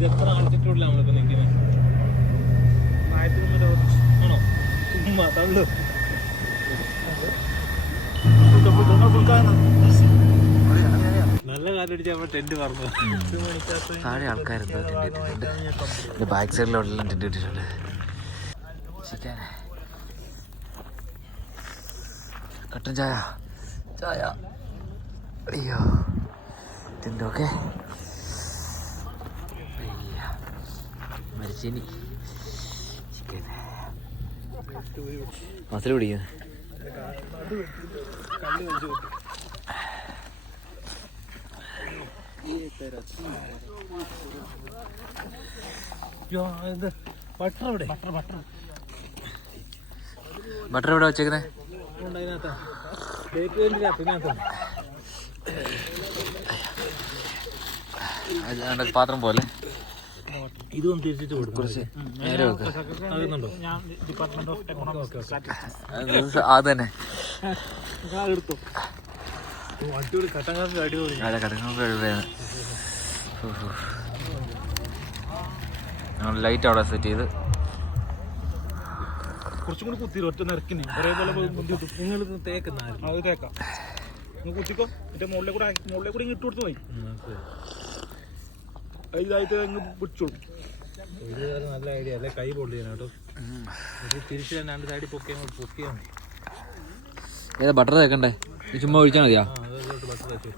ഇത് എത്ര കാണിച്ചിട്ടില്ല നമ്മളിപ്പോ നിൽക്കുന്നത് ആണോ? ചുമ്മാ തള്ളു. നല്ല കാലടിച്ച് നമ്മൾ ടെന്റ് പറഞ്ഞു താഴെ ആൾക്കാരെന്തോ ടെന്റ് ഇട്ടിട്ടുണ്ട്. എന്റെ ബാക്ക് സൈഡിലോട്ടെല്ലാം ടെന്റ് ഇട്ടിട്ടുണ്ട്. ചിക്കൻ കട്ടൻ ചായ. ചായ. അയ്യോ. Tent okay. മരിച്ചിനി ചിക്കൻ മസിൽ പിടിക്കുന്നു ബട്ടർ എവിടെ? ബട്ടർ ബട്ടർ ബട്ടർ എവിടെ അതിന്റെ പാത്രം പോലെ. ഇതൊന്ന് തിരിച്ചിട്ട് കൊടുക്കും. അത് തന്നെ. അടിപൊളി. അടിപൊളി. അതെ ഞങ്ങൾ ലൈറ്റ് അവിടെ സെറ്റ് ചെയ്ത്. കുറച്ചും കൂടി കുത്തി ഒറ്റ നിരക്കിന്. ഒരേപോലെ നിങ്ങൾ തേക്കുന്നായിരുന്നു അത് തേക്കാം. നിങ്ങൾ കുത്തിക്കോ. എന്റെ മുകളിലെ കൂടെ മുകളിലെ കൂടെ ഇട്ട് കൊടുത്തു പോയി. ഇതായിട്ട് അങ്ങ് പിടിച്ചോളൂ. ഇത് നല്ല ഐഡിയ അല്ലേ? കൈ പൊള്ളിയാണ് തിരിച്ച് തന്നെ രണ്ട് സൈഡിൽ പൊക്കിയാൽ മതി. ഏതാ ബട്ടർ തേക്കണ്ടേ? ചുമ്മാ ഒഴിച്ചാൽ മതിയാ? ബട്ടർ വെച്ച്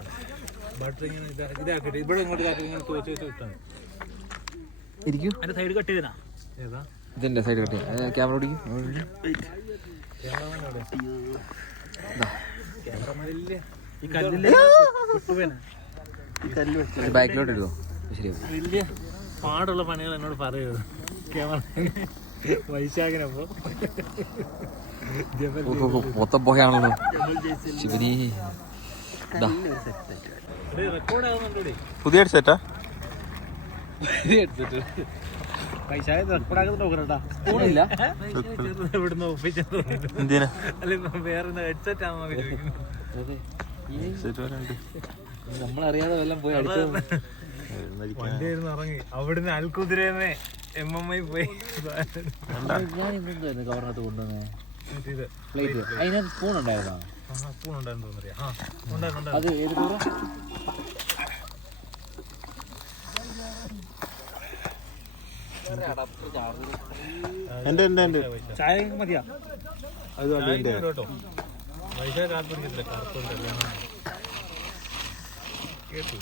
ബട്ടർ ഇങ്ങനെ ഇതാ ഇവിടെ ഇങ്ങോട്ട് ഇതാക്കി ഇങ്ങനെ തുവച്ച് വെച്ച് വിട്ടാൽ ഇരിക്കൂ. അതിന്റെ സൈഡ് കട്ട് ചെയ്താ ഏതാ? ഇതിന്റെ സൈഡ് കട്ടി ക്യാമറ ഓടിക്കും ബാക്കിലോട്ട് ഇടുവോ? വലിയ പാടുള്ള പണികൾ എന്നോട് പറയരുത്. ക്യാമറ വൈശാഖിനപ്പോ ജബൽ മൊത്തം പോയാണല്ലോ ശിവനി. പുതിയ ഹെഡ്സെറ്റ് ആണോ ചോദിക്കുന്നു. സെറ്റ് വരണ്ട് നമ്മളറിയാതെ വല്ലതും പോയി അടിച്ചത് ഇറങ്ങി. അവിടുന്ന് അൽക്കുതിരേന്ന് എം എം ഐ പോയി. കവറിനകത്ത് കൊണ്ടുവന്നേ? അതിനകത്ത് സ്പൂൺ ഉണ്ടായിരുന്നോ സ്പൂൺ ഉണ്ടായിരുന്നു ഉണ്ടായിരുന്നു അത് ഏത് കൂറ എന്റെ എന്റെ എന്റെ. ചായ മതിയാ. അത് എന്റെ. കേട്ടോ. വൈശാഖ കേട്ടു തിരിച്ച് പോവല്ലേ കാപ്പി കുത്തി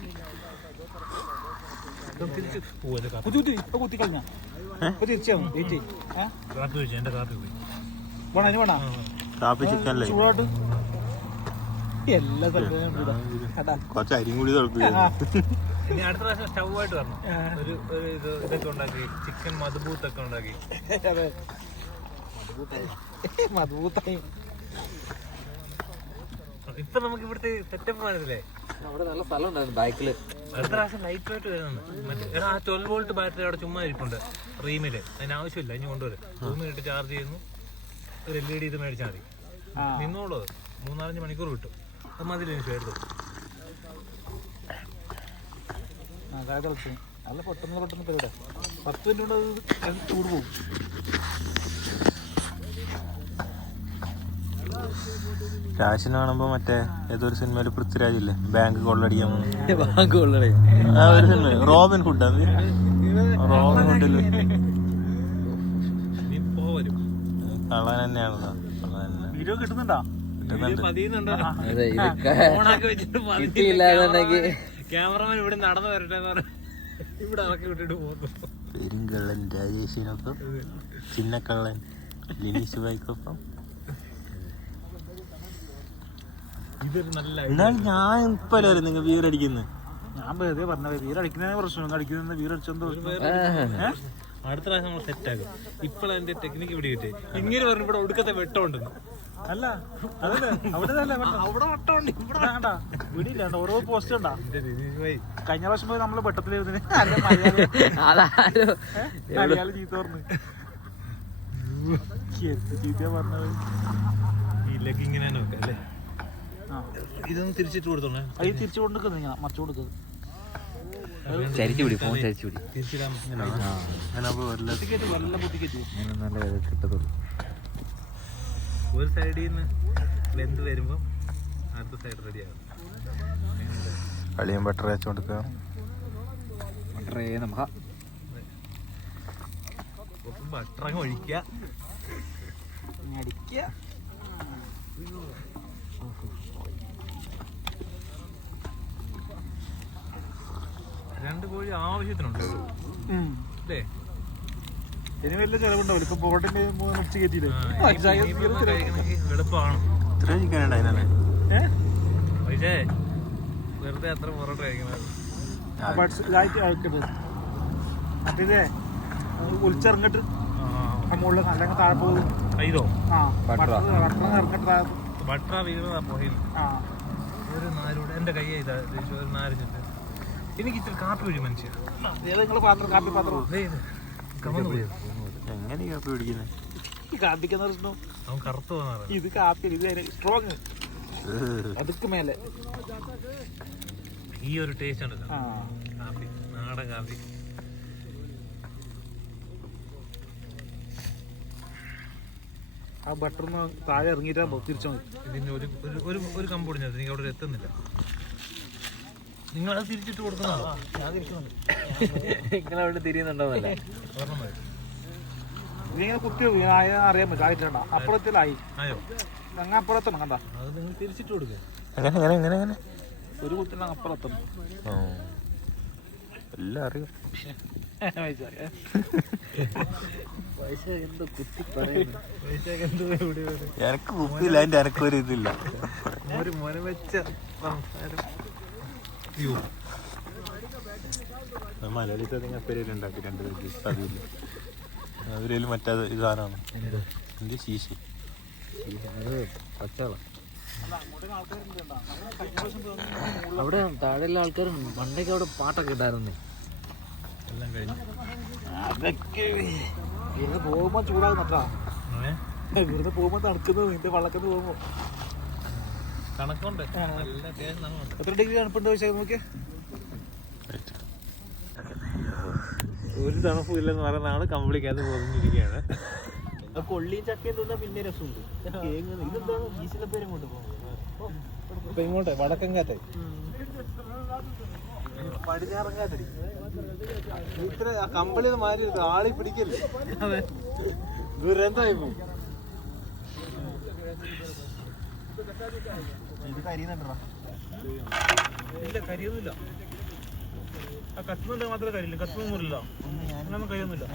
ഇപ്പൊ കുത്തി കഴിഞ്ഞ ഇപ്പൊ തിരിച്ചാവും വെയിറ്റ് കാപ്പി വെച്ചു എന്റെ കാപ്പി പോയി വേണ ഇനി വേണ കാപ്പി ചിക്കൻ അല്ലേ എല്ലാ സ്ഥലത്തും കുറച്ച് അരിയും കൂടി ഇനി അടുത്ത പ്രാവശ്യം സ്റ്റൗവായിട്ട് വരണം ഒരു ഒരു ഇത് ഇതൊക്കെ ചിക്കൻ മധുബൂത്ത് ഒക്കെ ഉണ്ടാക്കി ഇപ്പൊ നമുക്ക് ഇവിടുത്തെ സെറ്റപ്പ് ആണില്ലേ അവിടെ നല്ല സ്ഥലം ഉണ്ടായിരുന്നു ബാക്കിൽ അടുത്ത പ്രാവശ്യം ലൈറ്റ് ആയിട്ട് വരുന്നുണ്ട്. മറ്റേ ആ ട്വൽവ് വോൾട്ട് ബാറ്ററി അവിടെ ചുമ്മാ ഇരിപ്പുണ്ട്. റീമിൽ അതിന് ആവശ്യമില്ല ഇനി കൊണ്ടുവരും. റൂമിലിട്ട് ചാർജ് ചെയ്യുന്നു. ഒരു എൽ ഇ ഡി ഇത് മേടിച്ചാൽ മതി. നിന്നോളൂ. മൂന്നാലഞ്ച് മണിക്കൂർ വിട്ടു അത് മതി എനിക്ക് എടുത്തു. അതായത് കളിച്ചു. നല്ല പെട്ടെന്ന് പെട്ടെന്ന് പരിപാടി പത്ത് മിനിറ്റ് കൊണ്ട് അത് ചൂട് പോകും രാശിനെ കാണുമ്പോ മറ്റേ ഏതൊരു സിനിമയിൽ പൃഥ്വിരാജ് ഇല്ലേ? ബാങ്ക് കൊള്ളടിക്കാൻ. ബാങ്ക് ആ ഒരു സിനിമ റോബിൻ ഹുഡ് ആണ് റോബിൻ ഫുഡിൽ കള്ളൻ തന്നെയാണല്ലോ. കള്ളൻ തന്നെ. വീഡിയോ കിട്ടുന്നുണ്ടോ? അതെ ക്യാമറമാൻ ഇവിടെ നടന്നു വരട്ടെ എന്ന് പറഞ്ഞ്. ഇവിടെ ഇറക്കി വിട്ടിട്ട് പോകുന്നു. പെരുങ്കള്ളൻ രാജേഷിനൊപ്പം ചിന്നക്കള്ളൻ ലിനീഷ് ബൈക്കൊപ്പം ഇതൊരു നല്ല എന്നാൽ ഞാൻ ഇപ്പല്ലേ നിങ്ങൾ വീരടിക്കുന്നത് ഞാൻ വെറുതെ പറഞ്ഞ വീരടിക്കുന്നതിന് പ്രശ്നം. അടിക്കുന്ന അടിച്ചോണ്ട് അടുത്ത പ്രാവശ്യം നമ്മൾ സെറ്റ് ആക്കും. ഇപ്പോഴതിന്റെ ടെക്നിക്ക് ഇവിടെ കിട്ടി ഇങ്ങനെ പറഞ്ഞു ഇവിടെ ഒടുക്കത്തെ വെട്ടമുണ്ടെന്ന്. അല്ല അതല്ലേ? അവിടെ അവിടെ വട്ടമുണ്ട് ഇവിടെ. വേണ്ട വിടിയില്ല കേട്ടോ. ഓരോ പോസ്റ്റ് ഉണ്ടാ കഴിഞ്ഞ പ്രാവശ്യം പോയി നമ്മൾ വെട്ടത്തിൽ അല്ല മലയാളി. ചീത്ത പറഞ്ഞു. ചീത്ത പറഞ്ഞത്? ഇല്ലെങ്കിൽ ഇങ്ങനെ നോക്കാം അല്ലേ? ഇതൊന്ന് തിരിച്ചിട്ട് കൊടുത്തോളേ. അത് തിരിച്ചു കൊടുക്കുന്നത് മറിച്ചു കൊടുക്കുന്നത്. ചരിച്ചു പിടി ഫോൺ ചരിച്ചു പിടി. തിരിച്ചിടാൻ ആ. ഞാനപ്പോൾ ഒരു നല്ല കിട്ടത്തുള്ളൂ. ഒരു സൈഡിൽ നിന്ന് വെന്ത് വരുമ്പോൾ അടുത്ത സൈഡ് റെഡിയാകും കളിയും ബട്ടർ അയച്ചു കൊടുക്കുക വളരെ നമഹ ബട്ടറങ്ങ് ഒഴിക്കുക അടിക്കുക രണ്ട് കോഴി ആവശ്യത്തിനുണ്ട്. അല്ലേ ഇനി വലിയ ചെലവുണ്ടാവില്ല ഇപ്പൊ പോട്ടിന്റെ മുറിച്ച് കയറ്റിയില്ലേ? എളുപ്പമാണ്. ഇത്ര പക്ഷേ വെറുതെ അത്ര പൊറോട്ട ആ മുകളിൽ അല്ലെങ്കിൽ താഴെ പോകും. ഇതോ ബട്ടർ ഇറങ്ങിട്ട് ബട്ടറ ബട്ടർ വീഴുന്നതാ പോയി ആ ഒരു നാലൂടെ എന്റെ കൈ ഇതാ ഒരു എനിക്ക് ഇത്തിരി കാപ്പി ഒഴി മനുഷ്യ. പാത്രം കാപ്പി പാത്രം എങ്ങനെ കാപ്പി പിടിക്കുന്നത് ഈ കാപ്പിക്കുന്ന പ്രശ്നം? അവൻ കറുത്ത് പോകുന്ന ഇത് കാപ്പി ഇത് സ്ട്രോങ് അതുക്ക് മേലെ. ഈ ഒരു ടേസ്റ്റ് ഉണ്ടല്ലോ കാപ്പി. നാടൻ കാപ്പി. ആ ബട്ടർ താഴെ ഇറങ്ങിയിട്ടാ തിരിച്ചു ഇതിന് ഒരു ഒരു ഒരു ഒരു കമ്പ് പൊടിഞ്ഞത് എനിക്ക് അവിടെ എത്തുന്നില്ല. നിങ്ങൾ അത് തിരിച്ചിട്ട് കൊടുക്കുന്നതാണോ ഞാൻ അവിടെ നിങ്ങളവിടെ തിരിയുന്നുണ്ടോന്നല്ലേ ഇതിങ്ങനെ കുത്തി അറിയാൻ പറ്റും. അപ്പുറത്തിലായി. ആയോ? കണ്ടാ അപ്പുറത്തണം കണ്ട. അത് നിങ്ങൾ തിരിച്ചിട്ട് കൊടുക്കുക എങ്ങനെ എങ്ങനെ എങ്ങനെ എങ്ങനെ? ഒരു കുത്തിന് അപ്പുറത്തണം ഓ. എല്ലാം അറിയാം. എനക്ക് കുപ്പില്ല അതിന്റെ എനക്കൊരു ഇതില്ല. ഒരു മോനെ വെച്ച സംസാരം. അയ്യോ. മലയാളിത്തെ കപ്പേരിയിൽ ഉണ്ടാക്കി രണ്ട് അതില്ല അവരിൽ മറ്റേ സാധനമാണ്? എന്റെ ശീശി? അവിടെ താഴെയുള്ള ആൾക്കാരും പണ്ടൊക്കെ അവിടെ പാട്ടൊക്കെ ഇട്ടായിരുന്നു. എല്ലാം കഴിഞ്ഞു. അതൊക്കെ ഇവിടുന്ന് പോകുമ്പോ ചൂടാകും നട്ടാ ഏ? ഇവിടുന്ന് പോകുമ്പോ തണുക്കുന്നത് നിന്റെ വള്ളക്കത്ത് പോകുമ്പോ. കണക്കുണ്ട്. നല്ല അത്യാവശ്യം നല്ലുണ്ട് എത്ര ഡിഗ്രി തണുപ്പുണ്ട് ചോദിച്ചാൽ നോക്കിയേ ഒരു തണുപ്പില്ലെന്ന് പറയുന്നതാണ് പറയുന്ന ആൾ കമ്പിളിക്കകത്ത് പൊതിഞ്ഞിരിക്കുകയാണ്. കൊള്ളിയും ചക്കയും തിന്നാ പിന്നെ രസമുണ്ട്. ഇതെന്താണ് ഈസിലെ പേരും കൊണ്ട് ഇപ്പൊ ഇങ്ങോട്ടെ വടക്കം കാറ്റേ. പടിഞ്ഞാറങ്ങാത്തടി ഇത്ര കമ്പിളി മാറി ആളി പിടിക്കല്ലേ? ദുരന്തമായി പോകും ഇത് കരിയുന്നുണ്ടോ ഇല്ല കരിയൊന്നുമില്ല ആ കത്തുന്നുണ്ട് മാത്രമേ കരിയില്ല കത്തുന്നൊന്നുമില്ല അങ്ങനൊന്നും കരിയൊന്നുമില്ല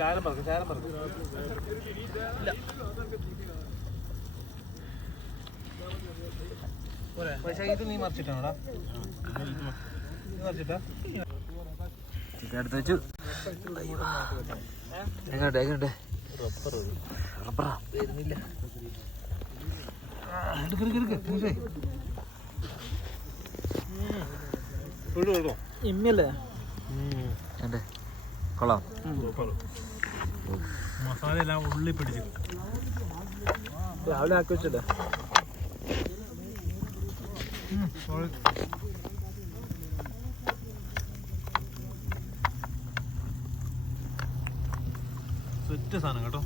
ചാരം പറക്കും ചാരം പറക്കും. പക്ഷേ ഇത് നീ മറിച്ചിട്ടാണോടാ ഇത് മറിച്ചിട്ടാ? അടുത്ത് വെച്ചു. എങ്ങോട്ടെ എങ്ങോട്ടെ റബ്ബറാ വരുന്നില്ല. എടുക്ക് എടുക്ക് എടുക്ക് നിമിഷേ. ഇപ്പോഴും കേട്ടോ ഇമ്മല്ലേ കൊള്ളാം. മസാല എല്ലാം ഉള്ളി പിടിച്ചു. രാവിലെ ആക്കി വെച്ചില്ല സെറ്റ് സാധനം കേട്ടോ.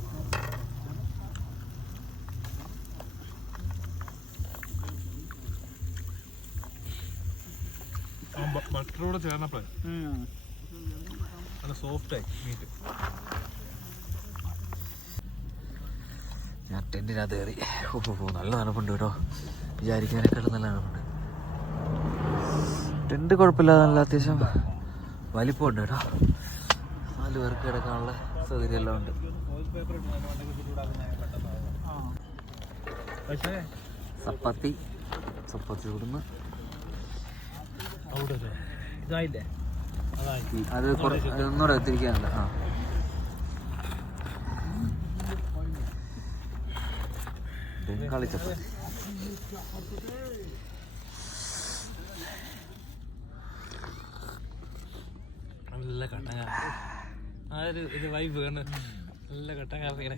ബട്ടറോടെ ചേർന്നപ്പോഴേ. നല്ല സോഫ്റ്റായി മീറ്റ് ഞാൻ ടെന്റിനകത്ത് കയറി. ഓ നല്ല തണുപ്പുണ്ട് കേട്ടോ. വിചാരിക്കാനേക്കാളും നല്ല തണുപ്പുണ്ട്. ടെന്റ് കുഴപ്പമില്ലാതെ നല്ല അത്യാവശ്യം വലിപ്പമുണ്ട് കേട്ടോ. നാല് പേർക്ക് കിടക്കാനുള്ള സൗകര്യമെല്ലാം ഉണ്ട്. ചപ്പാത്തി ചപ്പാത്തി കൊടുന്ന് അത് കുറച്ച് അത് ഒന്നുകൂടെ എത്തിരിക്കാനുണ്ട് ആ. ചപ്പാത്തി നല്ല കട്ടൻ കാപ്പി ആ ഒരു ഇത് വൈബ് കാരണം നല്ല കട്ടൻ കാപ്പിയുടെ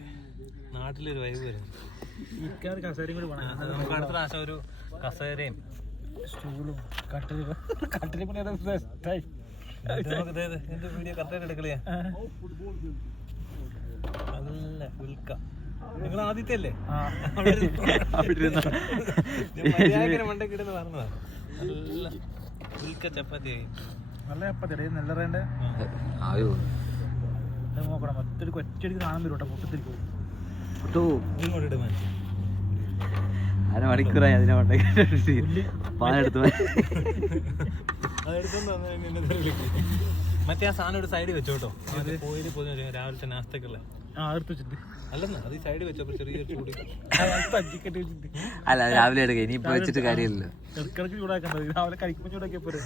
നാട്ടിലൊരു വൈബ് വരുന്നു കൂടി നമുക്ക് അടുത്ത പ്രാവശ്യം ഒരു കസേരയും സ്റ്റൂളും കട്ടിലും കട്ടിലും ഇത്? വീഡിയോ കറക്റ്റ് നല്ല വിൽക്ക നിങ്ങൾ ആദ്യത്തെ അല്ലേ നല്ല ചപ്പാത്തി നോക്കണം. ഒറ്റയടിക്ക് കാണാൻ വരും കേട്ടോ അതിനെ കൊണ്ടേ പാലെടുത്ത് മറ്റേ ആ സാധനം ഒരു സൈഡിൽ വെച്ചോട്ടോ. പോയി പോയി രാവിലത്തെ നാസ്തക്കുള്ള. അല്ല രാവിലെ ഇനി ഇപ്പൊ വെച്ചിട്ട് കാര്യമില്ലല്ലോ ഇടക്കിടക്ക് ചൂടാക്കണ്ടത് രാവിലെ കഴിക്കുമ്പോൾ ചൂടാക്കിയ പോരെ.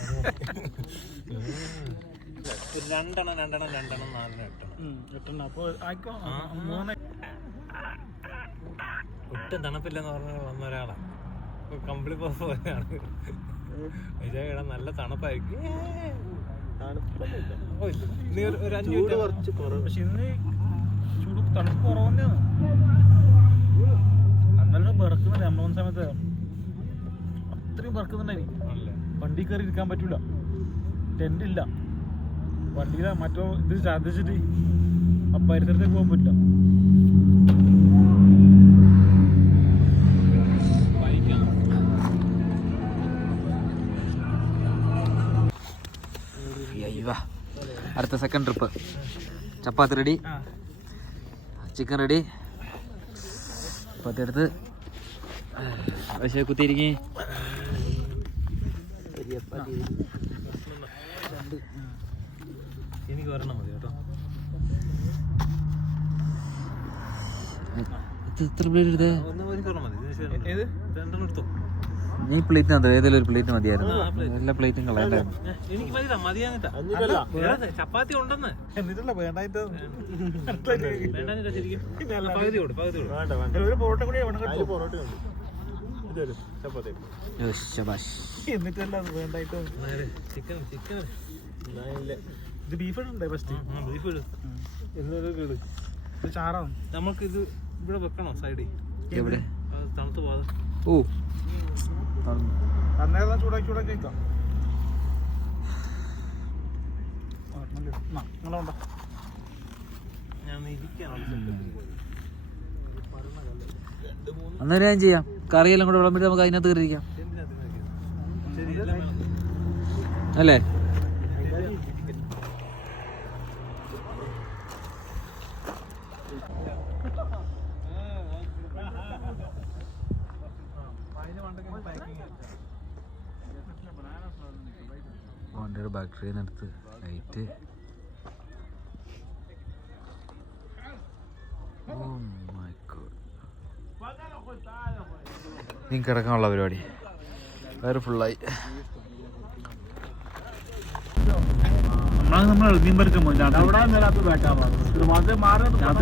രണ്ടെണ്ണം രണ്ടെണ്ണം രണ്ടെണ്ണം നാലെണ്ണം എട്ടെണ്ണം. എട്ടെണ്ണം. അപ്പോൾ ആയിക്കോ മൂന്ന്. ഒട്ടും തണുപ്പില്ലെന്ന് പറഞ്ഞ വന്ന ഒരാളാ. കമ്പിളി പോലെയാണ് വിജയ നല്ല തണുപ്പായിരിക്കും. നീ ഒരു- ഒരു അഞ്ച് പക്ഷെ ഇന്ന് തണുപ്പ് കുറവ് തന്നെയാണ് അന്നേരം വിറക്കുന്നുണ്ട് നമ്മൾ വന്ന സമയത്ത് അത്രയും വിറക്കുന്നുണ്ടായി? വണ്ടി കയറി ഇരിക്കാൻ പറ്റൂല. ടെന്റ് ഇല്ല. വണ്ടിയില. മറ്റോ ഇത് ശ്രദ്ധിച്ചിട്ട് ആ പരിസരത്തേക്ക് പോകാൻ പറ്റില്ല. അടുത്ത second trip chapati ready chicken ready പത്തെടുത്ത്. പക്ഷേ കുത്തിയിരിക്കേ എനിക്ക് വരണം മതി കേട്ടോ. എത്ര പ്ലേറ്റ് എടുത്തേ? രണ്ടെണ്ണം എടുത്തോ. നീ പ്ലേറ്റ് അത് ഏതെങ്കിലും ഒരു പ്ലേറ്റ് മതിയായിരുന്നു. എല്ലാ പ്ലേറ്റും കളയണ്ടായിരുന്നു. ചപ്പാത്തി ഉണ്ടെന്ന്. ഇത് ബീഫ് ഉണ്ടേ ഫസ്റ്റ് ബീഫ് ഇത് ചാറാണ് നമുക്ക് ഇത് ഇവിടെ വെക്കണോ സൈഡിൽ തണുത്ത് പോകാതെ ഓ. അന്നേരം ചൂടാക്കി ചൂടാക്കി കഴിക്കാം. നിങ്ങളുണ്ടോ അന്നേരം ഞാൻ ചെയ്യാം. കറിയെല്ലാം കൂടെ വിളമ്പിട്ട് നമുക്ക് അതിനകത്ത് കയറിയിരിക്കാം. അല്ലേ? ബാറ്ററിയിൽ നിന്ന് എടുത്ത് ലൈറ്റ്. Oh നീ കിടക്കാനുള്ള പരിപാടി. വേറെ ഫുള്ളായി നമ്മളാണ് നമ്മൾ എഴുതിയും പറിക്കാൻ പോയി. രാത്രി.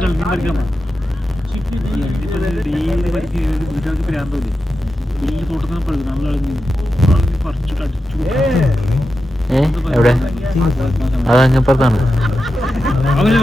എഴുതിയും പറിക്കാൻ പോകും ഡെയിലി പറിക്ക് വീട്ടുകാർക്ക് പ്രാന്തല്ലേ ഡെയിലി തോട്ടത്തിന് പറിക്കും നല്ല എഴുതി. പറിച്ചിട്ട് അടിച്ചു ഏ? എവിടെ? അത് അങ്ങപ്പുറത്താണ് അങ്ങനെ